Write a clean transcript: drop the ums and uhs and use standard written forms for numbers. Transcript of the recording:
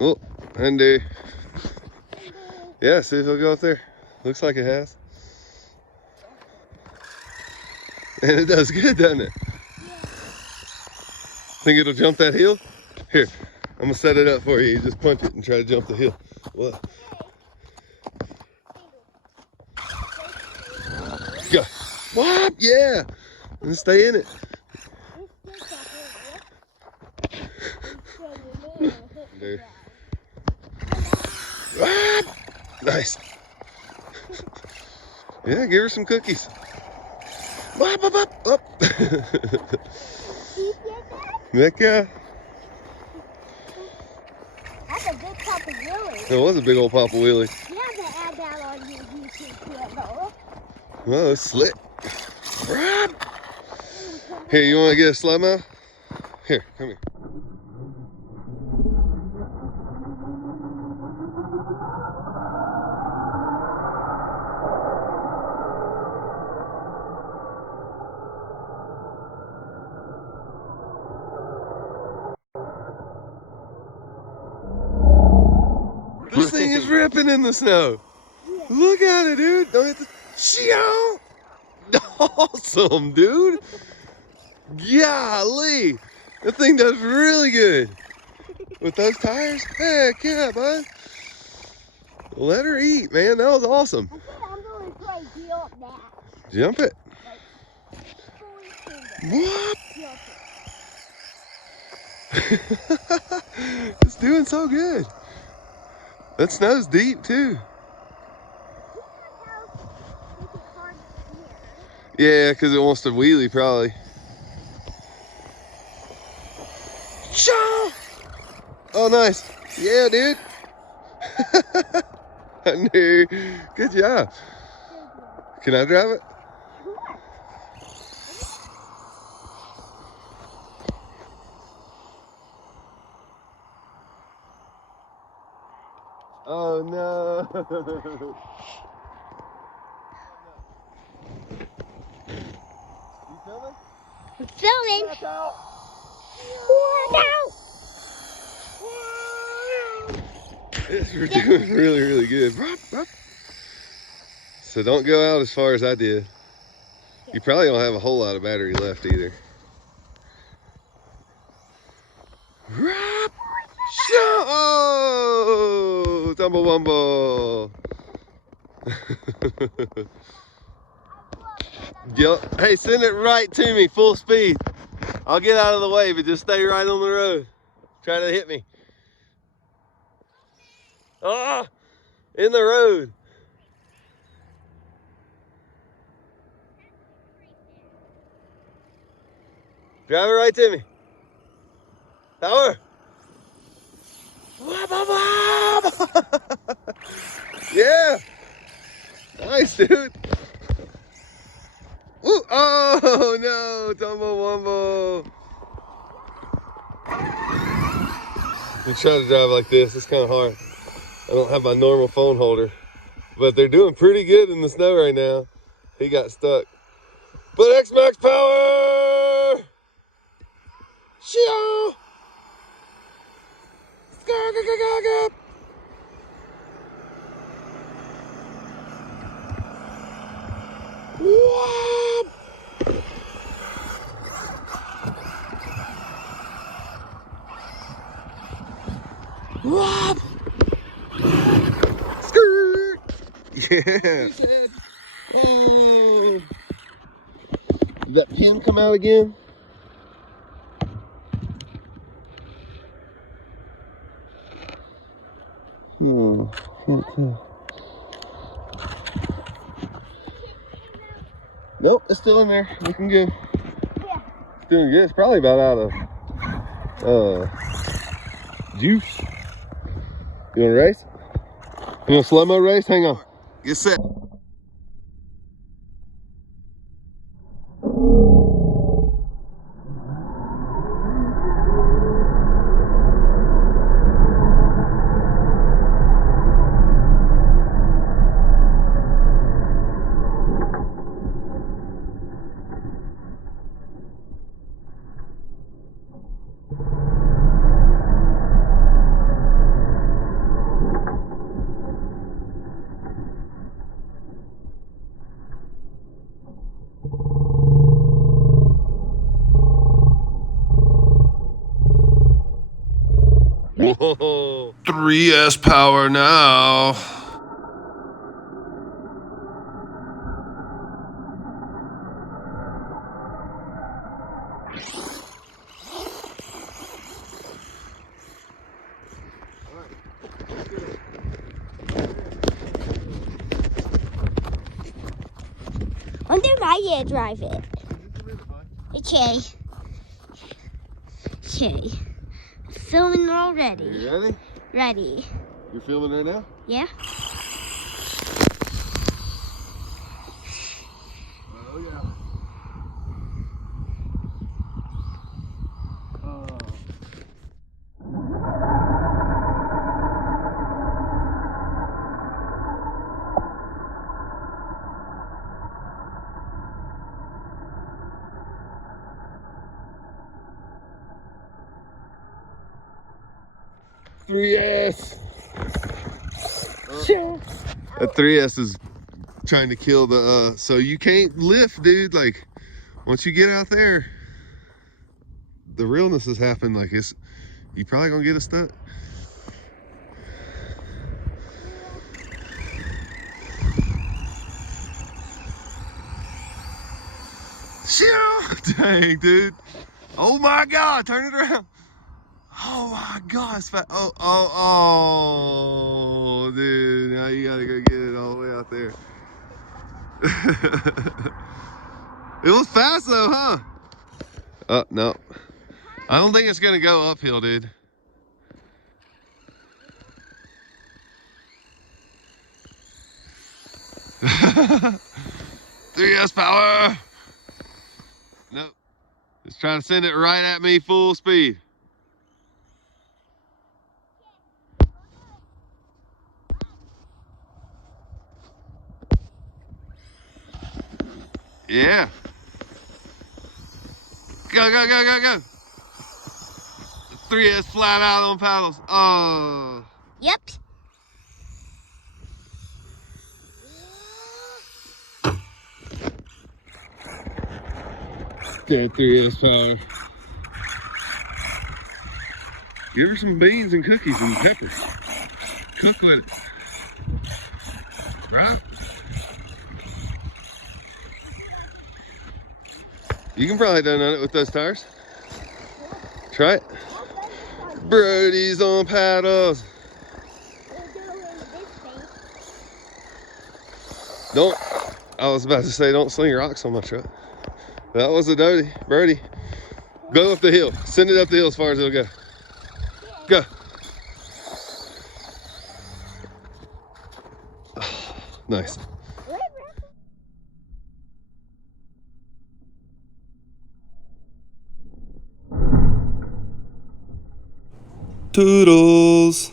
Oh, undo. Yeah, see if it'll go up there. Looks like it has. And it does good, doesn't it? Think it'll jump that hill? Here, I'm gonna set it up for you. You just punch it and try to jump the hill. What? Go. What? Yeah. And stay in it. There. Nice. Yeah, give her some cookies. Up. Heck yeah. That's a big Papa Willie. That was a big old Papa Willie. You have to add that on your YouTube channel. Well, it's slick. Here, you want to get a slow-mo? Here, come here. This thing is ripping in the snow. Yeah. Look at it, dude. Don't hit the... Shio! Awesome, dude. Golly. That thing does really good. With those tires? Heck yeah, bud. Let her eat, man. That was awesome. I think I'm going to try to jump that. Jump it. What? It's doing so good. That snow's deep too. Yeah, because it wants to wheelie probably. Oh, nice. Yeah, dude. I knew. Good job. Can I drive it? Oh no. You filming? I'm filming. Watch out. Watch out. We're doing really, really good. So don't go out as far as I did. You probably don't have a whole lot of battery left either. Oh, tumble wumble. Hey, send it right to me, full speed. I'll get out of the way, but just stay right on the road. Try to hit me. Ah, in the road. Drive it right to me. Power. Yeah. Nice, dude. Ooh. Oh no, tumble wumble. You try to drive like this, it's kind of hard. I don't have my normal phone holder, but they're doing pretty good in the snow right now. He got stuck. But X-Max power! Shio! Whoop! Whoop! Skirt! Yeah. Oh. Did that pin come out again? Oh, nope, it's still in there. Looking good. Yeah. It's doing good. It's probably about out of juice. You want to race? You want a slow-mo race? Hang on. Get set. Whoa. 3S power now. Wonder my dad drive it. Okay. Okay. Filming already. You ready? Ready. You're filming right now? Yeah? Oh, yeah. Oh. "3S." Sure. That 3S is trying to kill the, so you can't lift, dude. Like, once you get out there, the realness has happened. Like, you probably gonna get a stunt. Shit! Dang, dude. Oh my God, turn it around. Oh my God, it's fast. Oh, dude. Now you gotta go get it all the way out there. It was fast though, huh? Oh, no. I don't think it's gonna go uphill, dude. Three S power. Nope. It's trying to send it right at me full speed. Yeah. Go, go, go, go, go. 3S flat out on paddles. Oh. Yep. Good 3S power. Give her some beans and cookies and pepper. Cook with it. Right? You can probably done it with those tires. Try it. Brody's on paddles. Don't, I was about to say, don't sling rocks on my truck. That was a dirty. Brody, go up the hill. Send it up the hill as far as it'll go. Go. Nice. Toodles.